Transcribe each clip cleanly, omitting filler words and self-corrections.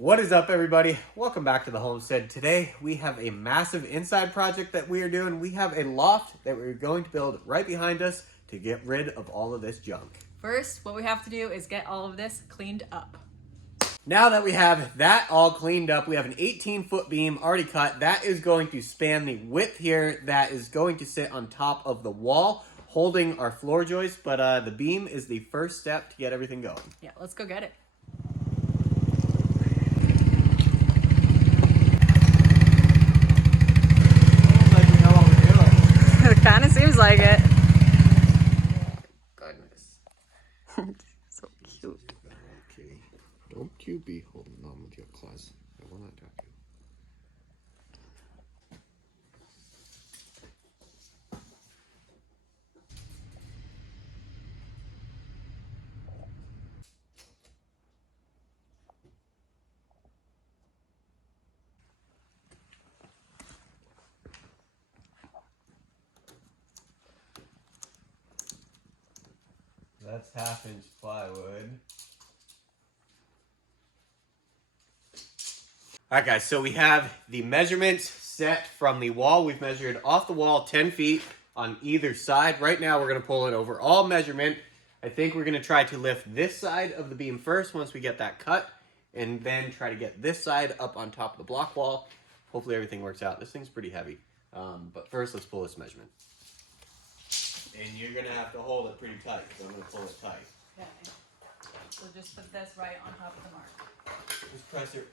What is up, everybody? Welcome back to the homestead. Today we have a massive inside project that we are doing. We have a loft that we're going to build right behind us to get rid of all of this junk. First, what we have to do is get all of this cleaned up. Now that we have that all cleaned up, we have an 18-foot beam already cut. That is going to span the width here. That is going to sit on top of the wall, holding our floor joist. But the beam is the first step to get everything going. Yeah, let's go get it. It kind of seems like it. Goodness. So cute. Okay. Don't you be holding on with your claws. I will not touch you. That's 1/2-inch plywood. Alright guys, so we have the measurements set from the wall. We've measured off the wall 10 feet on either side. Right now we're going to pull an overall measurement. I think we're going to try to lift this side of the beam first once we get that cut, and then try to get this side up on top of the block wall. Hopefully everything works out. This thing's pretty heavy. But first let's pull this measurement. And you're going to have to hold it pretty tight because I'm going to pull it tight. Okay. So just put this right on top of the mark. Just press it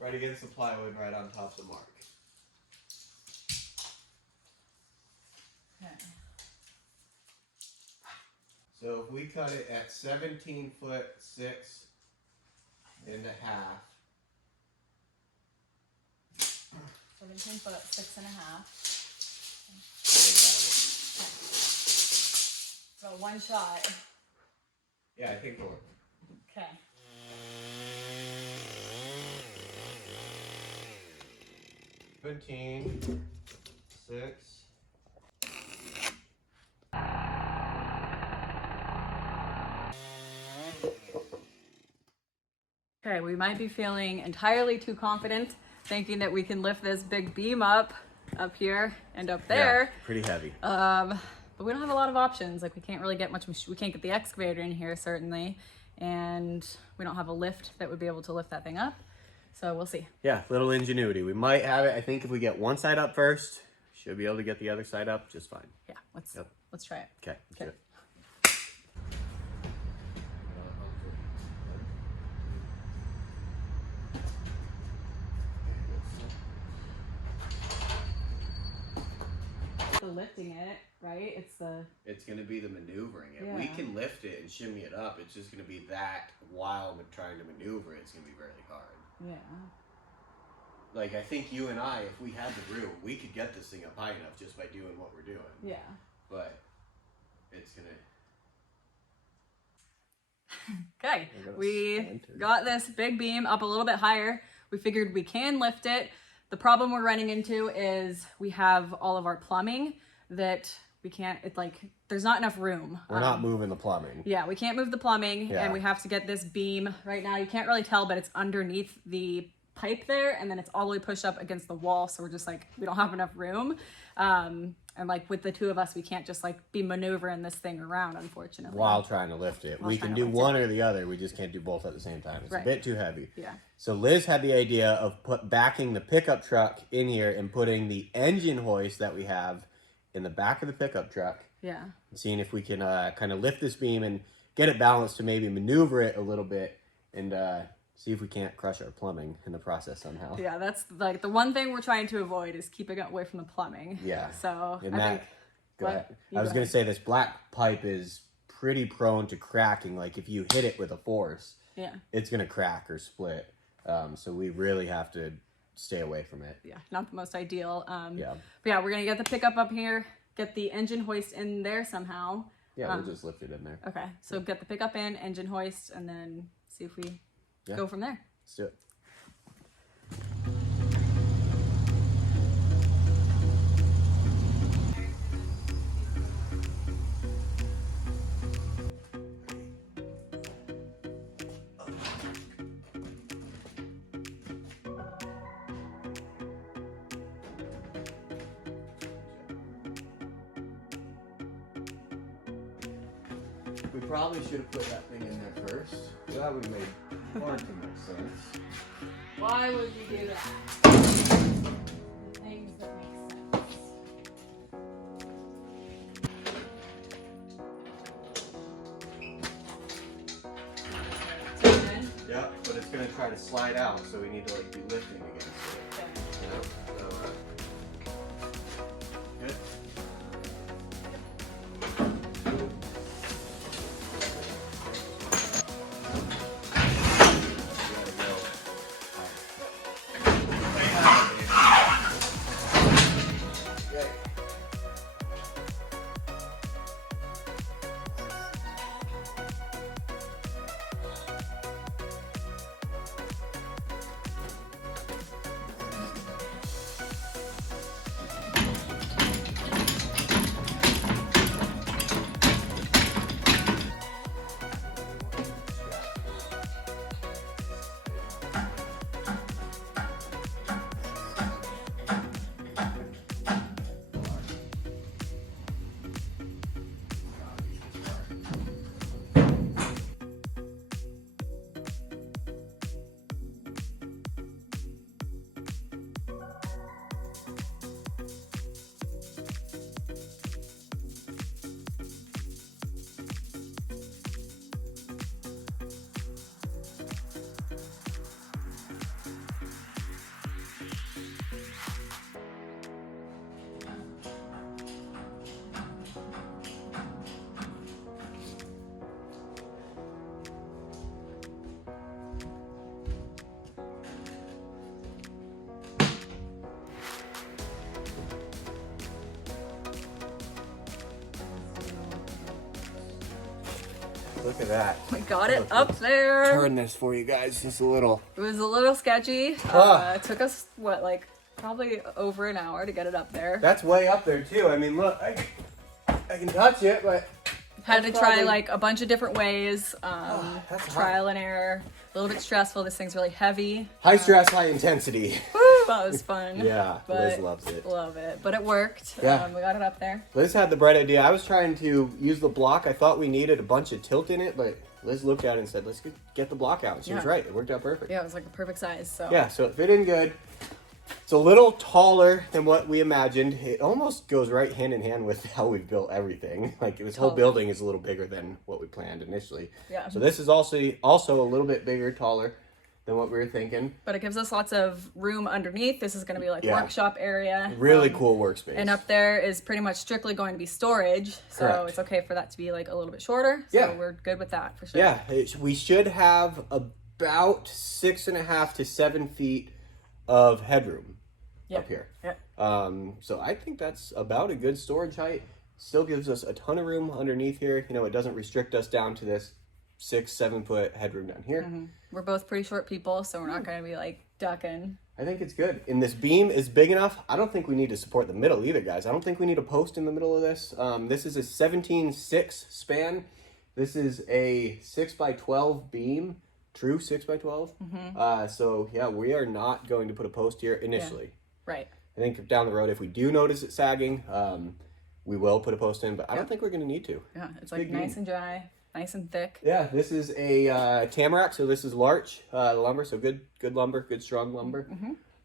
right against the plywood right on top of the mark. Okay. So if we cut it at 17 foot 6 and a half. 17 foot 6.5. So one shot. Yeah, I think it'll work. Okay. 17, 6. Okay, we might be feeling entirely too confident, thinking that we can lift this big beam up here and up there. Yeah, pretty heavy. But we don't have a lot of options. Like we can't really get much, we can't get the excavator in here certainly. And we don't have a lift that would be able to lift that thing up. So we'll see. Yeah, little ingenuity. We might have it. I think if we get one side up first, should be able to get the other side up just fine. Yeah, let's try it. Okay. Okay. The lifting it, right? It's going to be the maneuvering it. Yeah. We can lift it and shimmy it up. It's just going to be that while we're trying to maneuver it, it's going to be really hard. Yeah. Like, I think you and I, if we had the room, we could get this thing up high enough just by doing what we're doing. Yeah. But it's going to... Okay, we got this big beam up a little bit higher. We figured we can lift it. The problem we're running into is we have all of our plumbing that we can't, it's like, there's not enough room. We're not moving the plumbing. Yeah, we can't move the plumbing, Yeah. and we have to get this beam right now. You can't really tell, but it's underneath the pipe there, and then it's all the way pushed up against the wall. So we're just like, we don't have enough room. And like with the two of us, we can't just like be maneuvering this thing around, unfortunately. While trying to lift it. We can do one or the other. We just can't do both at the same time. It's a bit too heavy. Yeah. So Liz had the idea of backing the pickup truck in here and putting the engine hoist that we have in the back of the pickup truck. Yeah. And seeing if we can kind of lift this beam and get it balanced to maybe maneuver it a little bit and see if we can't crush our plumbing in the process somehow. Yeah, that's like the one thing we're trying to avoid is keeping it away from the plumbing. Yeah. So And I that, think. go ahead. I was going to say this black pipe is pretty prone to cracking. Like if you hit it with a force, Yeah. it's going to crack or split. So we really have to stay away from it. Yeah, not the most ideal. Yeah. But yeah, we're gonna get the pickup up here, get the engine hoist in there somehow. Yeah, we'll just lift it in there. Okay, so get the pickup in, engine hoist, and then see if we go from there. Let's do it. We probably should have put that thing in there first. That would make far too much sense. Why would you do that? Things that make sense. Yeah, but it's gonna try to slide out, so we need to like be lifting against it. Okay. You know? So, good. Look at that. We got it up there. Turn this for you guys, just a little. It was a little sketchy. It took us, what, like probably over an hour to get it up there. That's way up there too. I mean, look, I can touch it, but had to try like a bunch of different ways. that's Trial and error. A little bit stressful. This thing's really heavy. High stress, high intensity. Woo, that was fun. Yeah, but Liz loves it. Love it. But it worked. Yeah. We got it up there. Liz had the bright idea. I was trying to use the block. I thought we needed a bunch of tilt in it, but Liz looked at it and said, let's get the block out. And she was right. It worked out perfect. Yeah, it was like a perfect size. So Yeah, so it fit in good. It's a little taller than what we imagined. It almost goes right hand in hand with how we've built everything. Like this whole building is a little bigger than what we planned initially. Yeah. So this is also a little bit bigger, taller than what we were thinking. But it gives us lots of room underneath. This is going to be like workshop area. Really cool workspace. And up there is pretty much strictly going to be storage. So Correct. it's okay for that to be like a little bit shorter. So Yeah. we're good with that for sure. Yeah, we should have about 6.5 to 7 feet of headroom up here. Yeah. So I think that's about a good storage height. Still gives us a ton of room underneath here. You know, it doesn't restrict us down to this 6-7 foot headroom down here. Mm-hmm. We're both pretty short people, so we're not going to be like ducking. I think it's good. And this beam is big enough. I don't think we need to support the middle either, guys. I don't think we need a post in the middle of this. This is a 17/6 span. This is a 6x12 beam, true 6x12. Mm-hmm. So yeah, we are not going to put a post here initially. Yeah. Right. I think down the road, if we do notice it sagging, we will put a post in, but I don't think we're going to need to. Yeah, it's like Big nice beam. and dry, nice and thick. Yeah, this is a tamarack, so this is larch lumber, so good lumber, good strong lumber.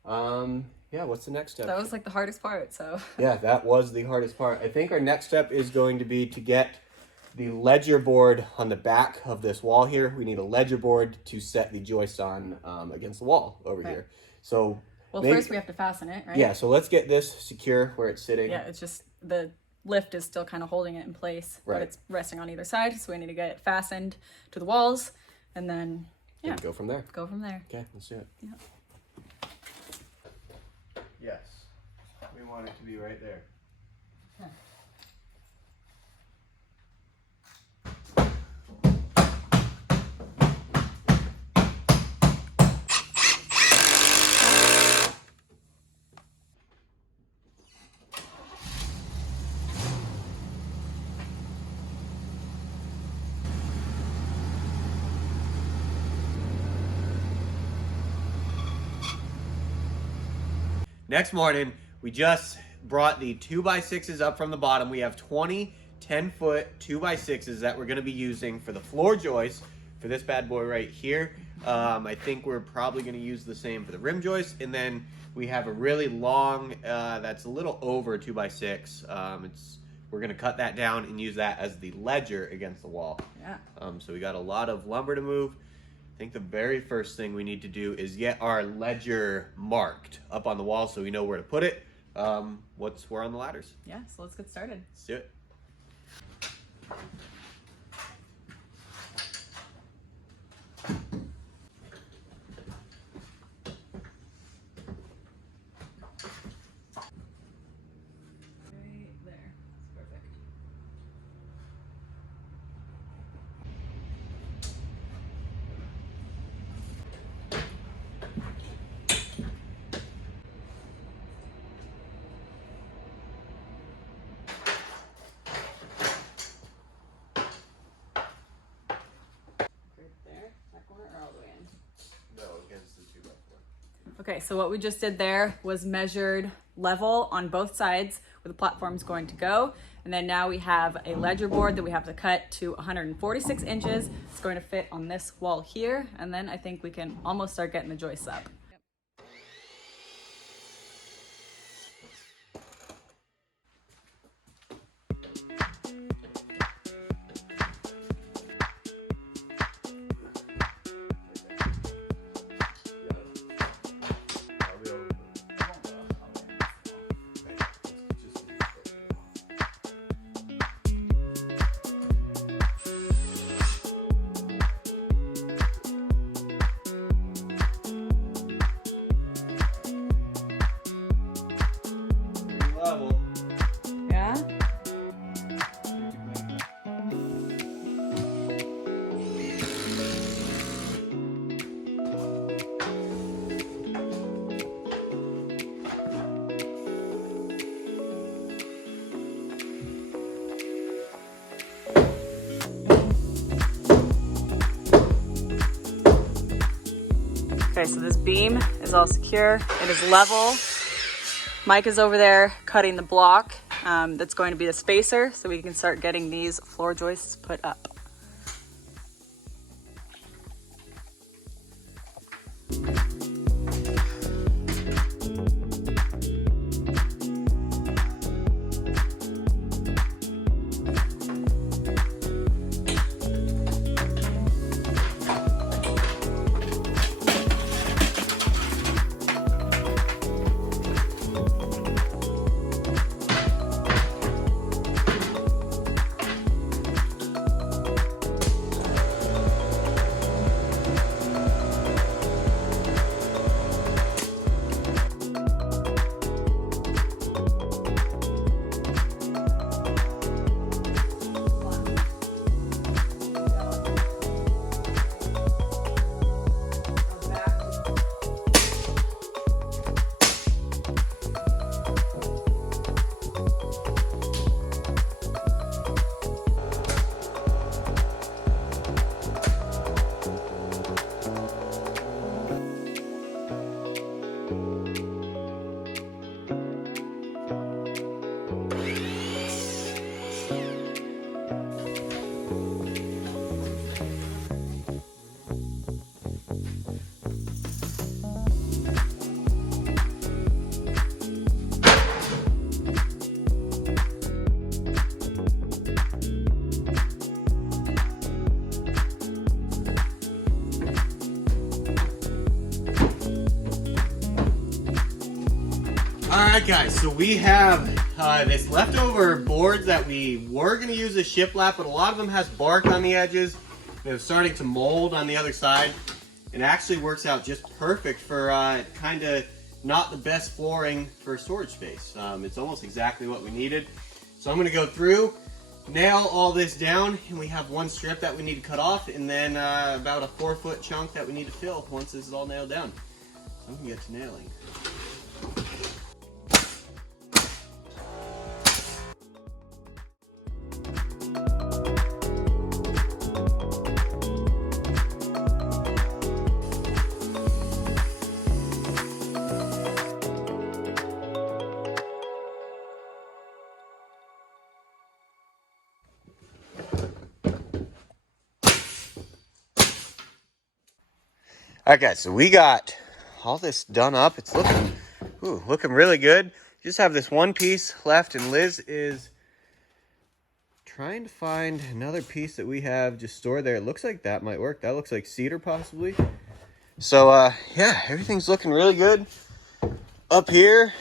Mm-hmm. Yeah, what's the next step? That was like the hardest part, so. Yeah, that was the hardest part. I think our next step is going to be to get the ledger board on the back of this wall here. We need a ledger board to set the joist on against the wall over here. So, well, first we have to fasten it, right? Yeah, so let's get this secure where it's sitting. Yeah, it's just the lift is still kind of holding it in place, Right. but it's resting on either side, so we need to get it fastened to the walls, and then, yeah, And go from there. go from there. Okay, let's do it. Yeah. Yes, we want it to be right there. Next morning, we just brought the 2x6s up from the bottom. We have 20 10-foot 2x6s that we're going to be using for the floor joist for this bad boy right here. I think we're probably going to use the same for the rim joist, and then we have a really long that's a little over 2x6. We're going to cut that down and use that as the ledger against the wall. Yeah. So we got a lot of lumber to move. I think the very first thing we need to do is get our ledger marked up on the wall so we know where to put it. We're on the ladders. Yeah, so let's get started. Let's do it. Right there. That's perfect. Right there, that corner, or all the way in? No, against the 2x4. Okay, so what we just did there was measured level on both sides where the platform's going to go. And then now we have a ledger board that we have to cut to 146 inches. It's going to fit on this wall here. And then I think we can almost start getting the joists up. Level. Yeah? Okay, so this beam is all secure. It is level. Mike is over there cutting the block that's going to be the spacer so we can start getting these floor joists put up. Alright guys, so we have this leftover boards that we were going to use as shiplap, but a lot of them has bark on the edges. They're starting to mold on the other side. It actually works out just perfect for kind of not the best flooring for storage space. It's almost exactly what we needed. So I'm going to go through, nail all this down, and we have one strip that we need to cut off, and then about a 4-foot chunk that we need to fill once this is all nailed down. So we can get to nailing. Okay, so we got all this done up. It's looking really good. Just have this one piece left, and Liz is trying to find another piece that we have just stored there. It looks like that might work. That looks like cedar possibly. So yeah, everything's looking really good up here.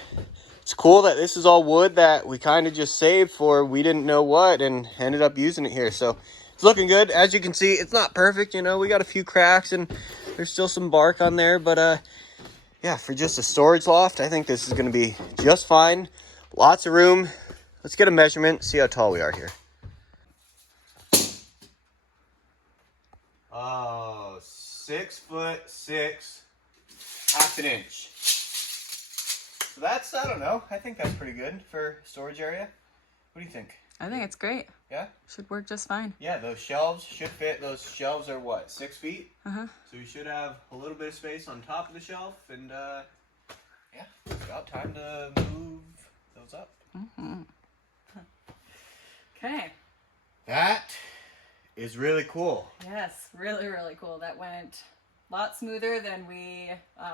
It's cool that this is all wood that we kind of just saved for we didn't know what and ended up using it here. So it's looking good. As you can see, it's not perfect, you know, we got a few cracks and there's still some bark on there, but yeah, for just a storage loft, I think this is going to be just fine. Lots of room. Let's get a measurement, see how tall we are here. Oh, 6'6", half an inch. So that's, I don't know, I think that's pretty good for storage area. What do you think? I think it's great. Yeah? Should work just fine. Yeah, those shelves should fit. Those shelves are what, 6 feet? Uh-huh. So we should have a little bit of space on top of the shelf, and yeah, it's about time to move those up. Mm-hmm. Okay. That is really cool. Yes, really, really cool. That went a lot smoother than we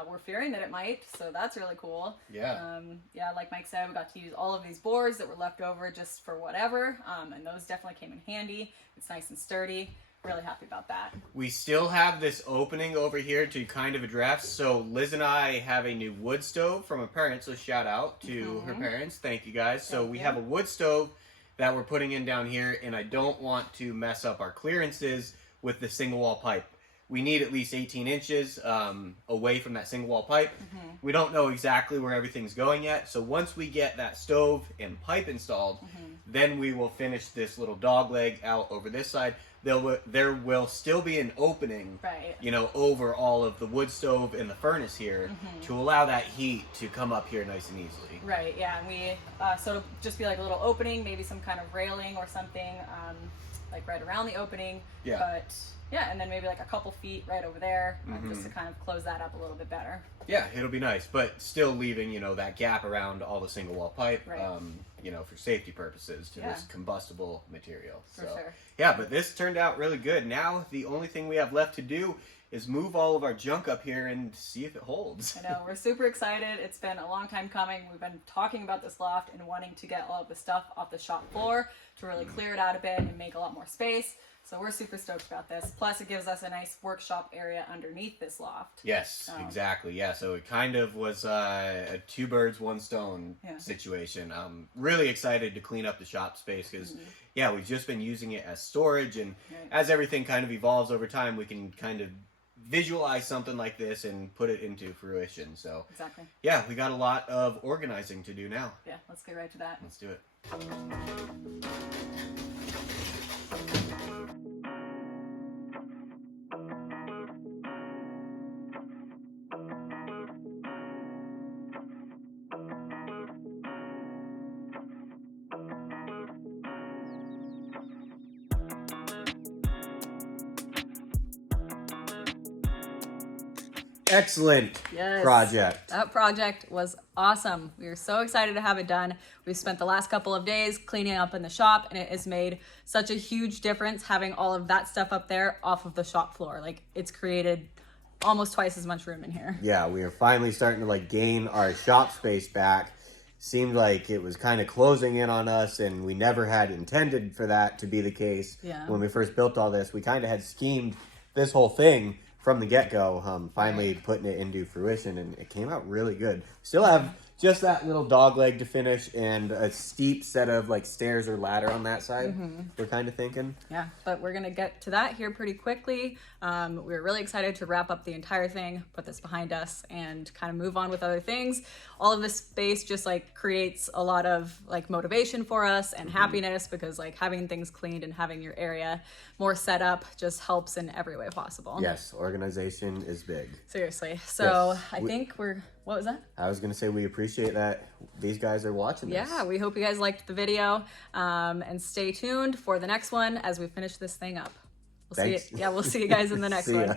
were fearing that it might, so that's really cool. Yeah. Yeah, like Mike said, we got to use all of these boards that were left over just for whatever, and those definitely came in handy. It's nice and sturdy. Really happy about that. We still have this opening over here to kind of address. So Liz and I have a new wood stove from her parents, so shout out to her parents. Thank you guys. So we have a wood stove that we're putting in down here, and I don't want to mess up our clearances with the single wall pipe. We need at least 18 inches away from that single wall pipe. We don't know exactly where everything's going yet. So once we get that stove and pipe installed, then we will finish this little dog leg out over this side. There will still be an opening, Right. you know, over all of the wood stove and the furnace here to allow that heat to come up here nice and easily. Right, yeah, and we, so it'll just be like a little opening, maybe some kind of railing or something, like right around the opening. Yeah. But yeah, and then maybe like a couple feet right over there, just to kind of close that up a little bit better. Yeah, it'll be nice, but still leaving, you know, that gap around all the single wall pipe, Right. you know, for safety purposes to Yeah. this combustible material. For sure. Yeah, but this turned out really good. Now the only thing we have left to do is move all of our junk up here and see if it holds. I know, we're super excited. It's been a long time coming. We've been talking about this loft and wanting to get all of the stuff off the shop floor to really clear it out a bit and make a lot more space. So we're super stoked about this. Plus, it gives us a nice workshop area underneath this loft. Yes, exactly. Yeah, so it kind of was a two birds, one stone situation. I'm really excited to clean up the shop space because, yeah, we've just been using it as storage. And as everything kind of evolves over time, we can kind of visualize something like this and put it into fruition. So, Exactly. yeah, we got a lot of organizing to do now. Yeah, let's get right to that. Let's do it. Excellent project. That project was awesome. We were so excited to have it done. We've spent the last couple of days cleaning up in the shop, and it has made such a huge difference having all of that stuff up there off of the shop floor. Like, it's created almost twice as much room in here. Yeah, we are finally starting to like gain our shop space back. Seemed like it was kind of closing in on us, and we never had intended for that to be the case. Yeah. When we first built all this, we kind of had schemed this whole thing from the get-go, finally putting it into fruition, and it came out really good. Still have just that little dog leg to finish and a steep set of like stairs or ladder on that side. We're kind of thinking. Yeah, but we're gonna get to that here pretty quickly. We're really excited to wrap up the entire thing, put this behind us, and kind of move on with other things. All of this space just like creates a lot of like motivation for us and happiness, because like having things cleaned and having your area more set up just helps in every way possible. Yes, organization is big. Seriously. So Yes. I think what was that? I was going to say we appreciate that these guys are watching this. Yeah, we hope you guys liked the video, and stay tuned for the next one as we finish this thing up. Thanks. We'll see you guys in the next See one. ya.